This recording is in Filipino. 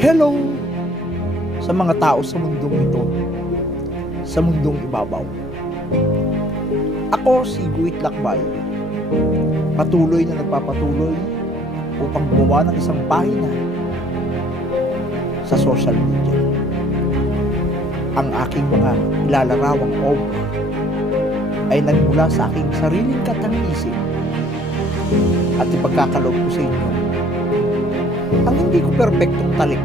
Hello sa mga tao sa mundong ito, sa mundong ibabaw. Ako si Guhit Lakbay, patuloy na nagpapatuloy upang gumawa ng isang pahina sa social media. Ang aking mga ilalarawang obra ay nagmula sa aking sariling katang-isip at ipagkakaloob ko sa inyo ang hindi ko perpektong talik